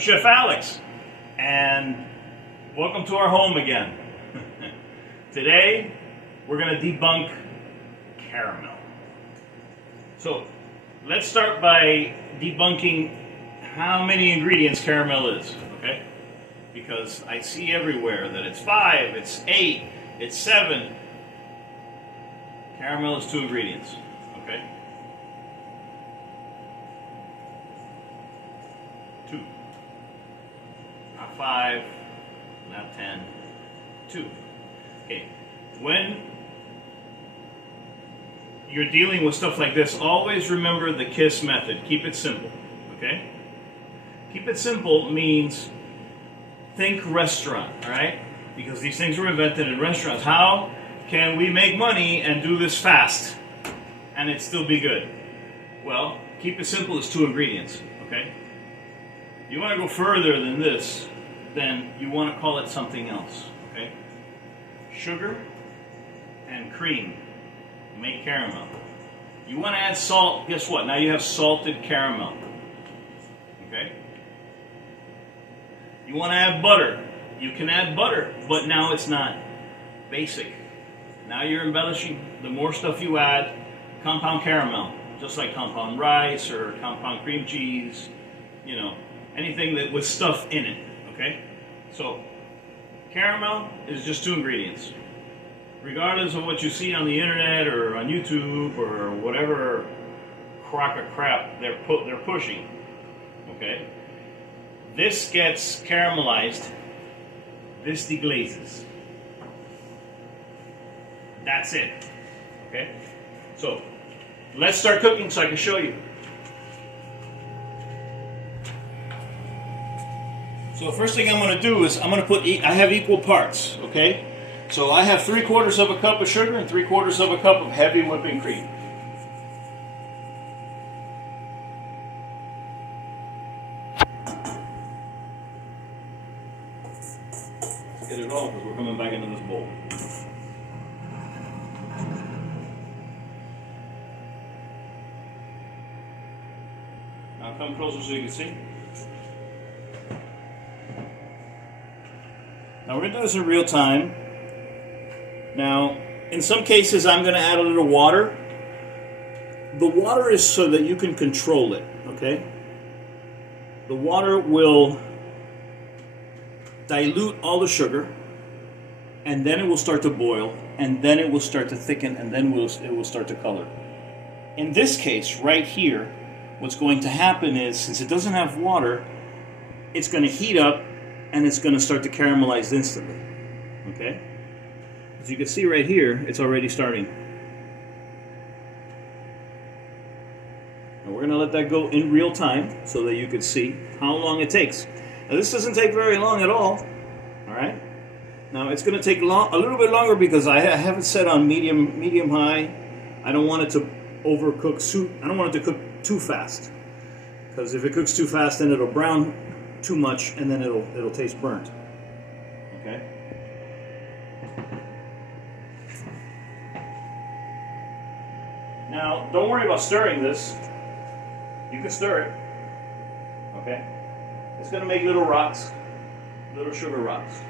Chef Alex, and welcome to our home again. Today, we're going to debunk caramel. So, let's start by debunking how many ingredients caramel is, okay? Because I see everywhere that it's 5, it's 8, it's 7. Caramel is 2 ingredients, okay? 2. Not 5, not 10, 2. Okay, when you're dealing with stuff like this, always remember the KISS method. Keep it simple, okay? Keep it simple means think restaurant, all right? Because these things were invented in restaurants. How can we make money and do this fast and it still be good? Well, keep it simple is 2 ingredients, okay? You want to go further than this, then you want to call it something else, okay? Sugar and cream make caramel. You want to add salt, guess what? Now you have salted caramel, okay? You want to add butter. You can add butter, but now it's not basic. Now you're embellishing. The more stuff you add, compound caramel, just like compound rice or compound cream cheese, you know, anything that with stuff in it, okay? So, caramel is just 2 ingredients. Regardless of what you see on the internet or on YouTube or whatever crock of crap they're pushing, okay? This gets caramelized, this deglazes. That's it, okay? So, let's start cooking so I can show you. So the first thing I'm going to do is I'm going to put, I have equal parts, okay? So I have 3/4 of a cup of sugar and 3/4 of a cup of heavy whipping cream. Let's get it all because we're coming back into this bowl. Now come closer so you can see. Now we're going to do this in real time. Now, in some cases I'm going to add a little water. The water is so that you can control it, okay? The water will dilute all the sugar, and then it will start to boil, and then it will start to thicken, and then it will start to color. In this case, right here, what's going to happen is, since it doesn't have water, it's going to heat up, and it's going to start to caramelize instantly, okay? As you can see right here, it's already starting. And we're going to let that go in real time so that you can see how long it takes. Now this doesn't take very long at all right? Now it's going to take a little bit longer because I have it set on medium high. I don't want it to overcook soup. I don't want it to cook too fast, because if it cooks too fast, then it'll brown too much, and then it'll taste burnt. Okay. Now, don't worry about stirring this. You can stir it. Okay. It's going to make little rocks, little sugar rocks.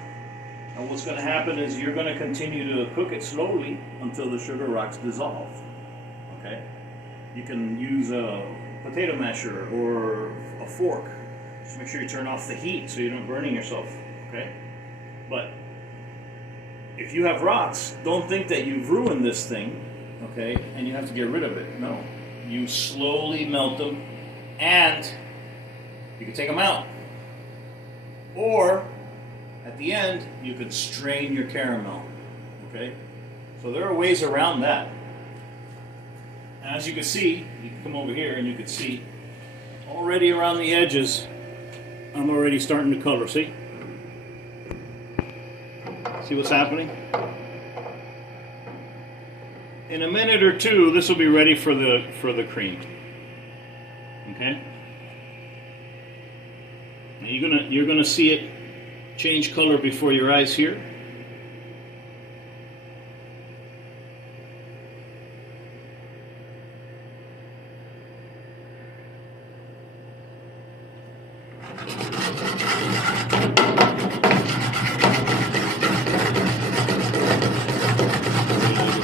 And what's going to happen is you're going to continue to cook it slowly until the sugar rocks dissolve. Okay. You can use a potato masher or a fork. Just make sure you turn off the heat so you're not burning yourself. Okay. But if you have rocks, don't think that you've ruined this thing. Okay, and you have to get rid of it. No, you slowly melt them, and you can take them out. Or at the end, you can strain your caramel. Okay, so there are ways around that. And as you can see, you can come over here and you can see already around the edges, I'm already starting to color. See what's happening? In a minute or two, this will be ready for the cream. Okay? Now you're gonna see it change color before your eyes here.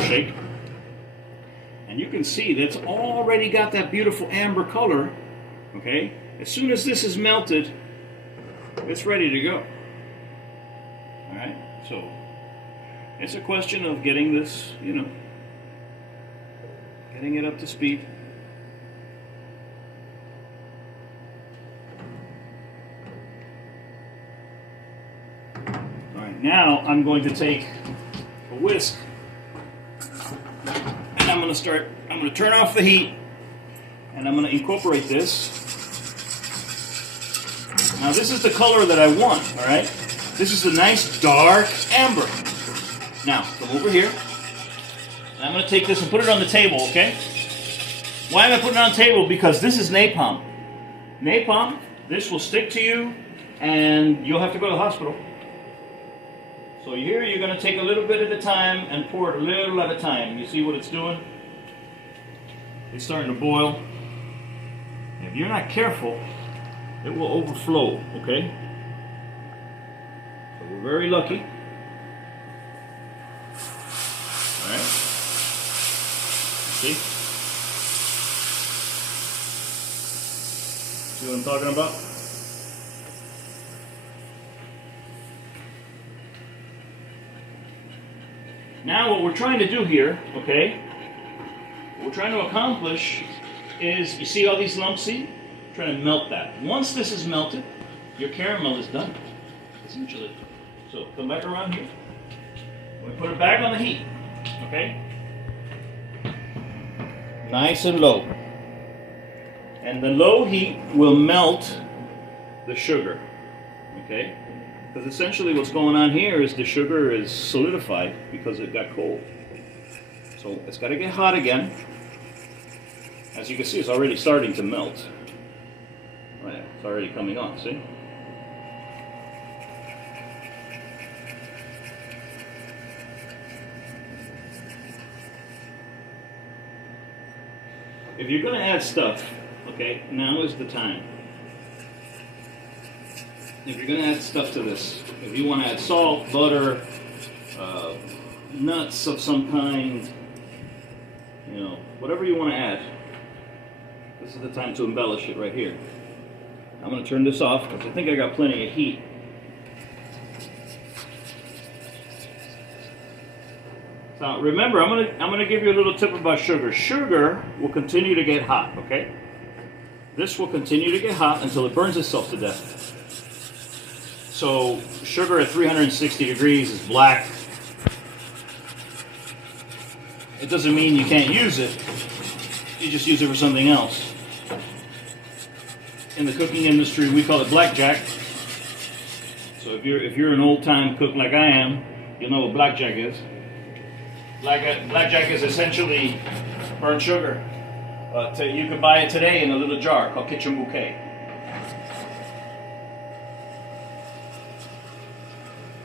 Shake. And you can see that's already got that beautiful amber color. Okay? As soon as this is melted, it's ready to go. Alright? So, it's a question of getting this, you know, getting it up to speed. Alright, now I'm going to take a whisk and I'm going to turn off the heat and I'm going to incorporate this. Now this is the color that I want, alright? This is a nice dark amber. Now, come over here. And I'm going to take this and put it on the table, okay? Why am I putting it on the table? Because this is napalm. Napalm, this will stick to you and you'll have to go to the hospital. So here you're going to take a little bit at a time and pour it a little at a time. You see what it's doing? It's starting to boil. If you're not careful, it will overflow, okay? So we're very lucky. Alright? See? See what I'm talking about? Now what we're trying to do here, okay, what we're trying to accomplish is, you see all these lumps, see? We're trying to melt that. Once this is melted, your caramel is done, essentially. So come back around here. We put it back on the heat, okay? Nice and low. And the low heat will melt the sugar, okay? Because essentially what's going on here is the sugar is solidified because it got cold. So it's got to get hot again. As you can see, it's already starting to melt. Oh yeah, it's already coming on, see? If you're going to add stuff, okay, now is the time. If you're going to add stuff to this, if you want to add salt, butter, nuts of some kind, you know, whatever you want to add, this is the time to embellish it right here. I'm going to turn this off because I think I got plenty of heat. Now remember, I'm going to give you a little tip about sugar. Sugar will continue to get hot, okay? This will continue to get hot until it burns itself to death. So sugar at 360 degrees is black. It doesn't mean you can't use it. You just use it for something else. In the cooking industry, we call it blackjack. So if you're an old-time cook like I am, you'll know what blackjack is. Blackjack is essentially burnt sugar. You can buy it today in a little jar called Kitchen Bouquet.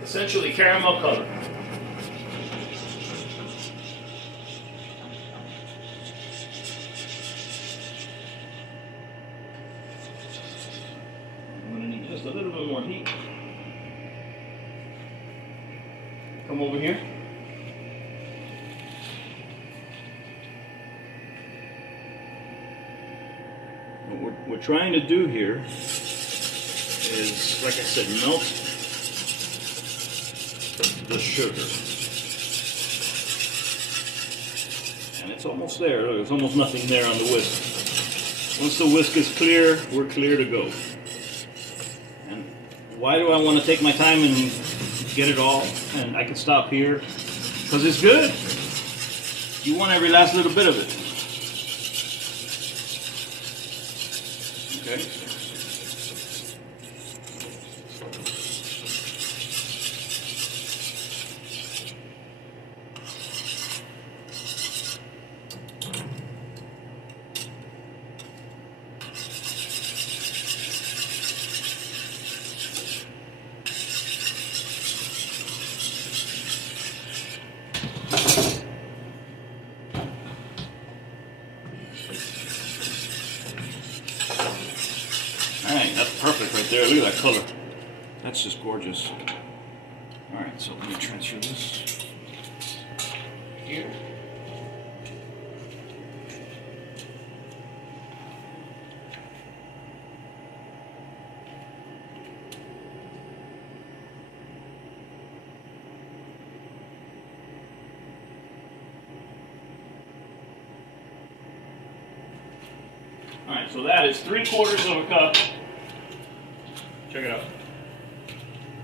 Essentially caramel color. I'm going to need just a little bit more heat. Come over here. What we're trying to do here is, like I said, melt the sugar. And it's almost there. Look, there's almost nothing there on the whisk. Once the whisk is clear, we're clear to go. And why do I want to take my time and get it all? And I can stop here because it's good. You want every last little bit of it. Okay. there. Look at that color. That's just gorgeous. All right, so let me transfer this here. All right, so that is 3/4 of a cup. Check it out.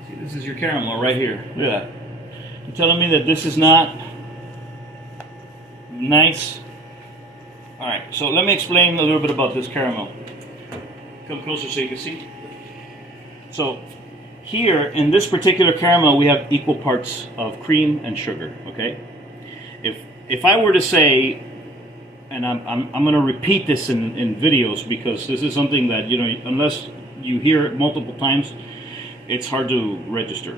See, this is your caramel right here. Look at that. You're telling me that this is not nice? All right, so let me explain a little bit about this caramel. Come closer so you can see. So here in this particular caramel, we have equal parts of cream and sugar. Okay. If I were to say, and I'm going to repeat this in videos because this is something that, you know, unless you hear it multiple times, it's hard to register.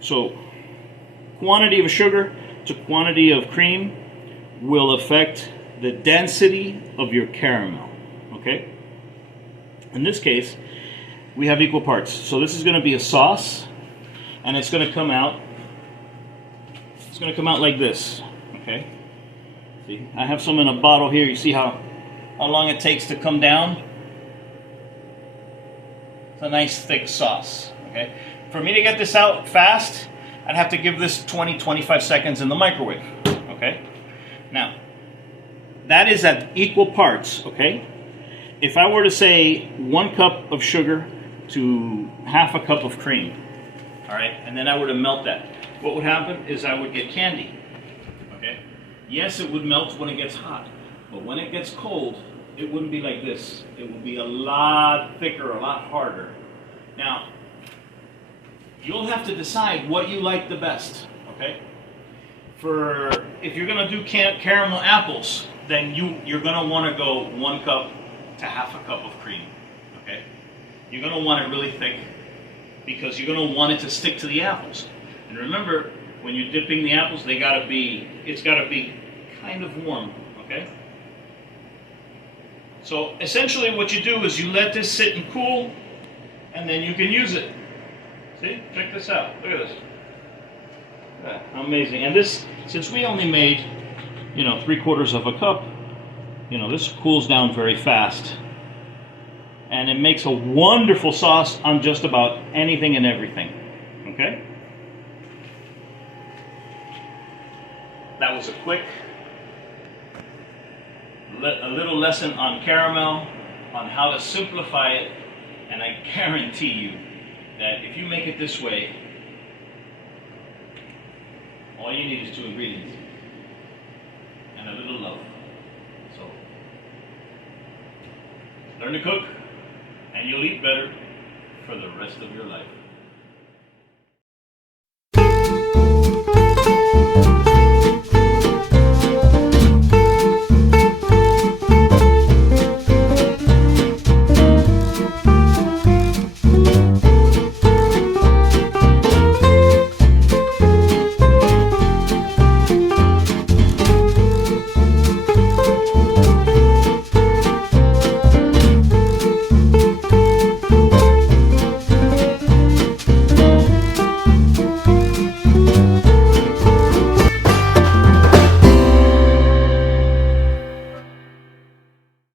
So quantity of sugar to quantity of cream will affect the density of your caramel. Okay? In this case, we have equal parts. So this is going to be a sauce, and it's going to come out. It's going to come out like this. Okay? See, I have some in a bottle here. You see how long it takes to come down? It's a nice thick sauce. Okay? For me to get this out fast, I'd have to give this 20-25 seconds in the microwave. Okay? Now, that is at equal parts. Okay? If I were to say 1 cup of sugar to half a cup of cream, all right, and then I were to melt that, what would happen is I would get candy. Okay? Yes, it would melt when it gets hot, but when it gets cold, it wouldn't be like this. It would be a lot thicker, a lot harder. Now, you'll have to decide what you like the best, okay? If you're gonna do caramel apples, then you're gonna wanna go 1 cup to half a cup of cream, okay? You're gonna want it really thick because you're gonna want it to stick to the apples. And remember, when you're dipping the apples, it's gotta be kind of warm, okay? So essentially what you do is you let this sit and cool, and then you can use it. See, check this out, look at this. Yeah, amazing. And this, since we only made, 3/4 of a cup, this cools down very fast. And it makes a wonderful sauce on just about anything and everything, okay? That was a little lesson on caramel, on how to simplify it, and I guarantee you that if you make it this way, all you need is 2 ingredients and a little love. So, learn to cook, and you'll eat better for the rest of your life.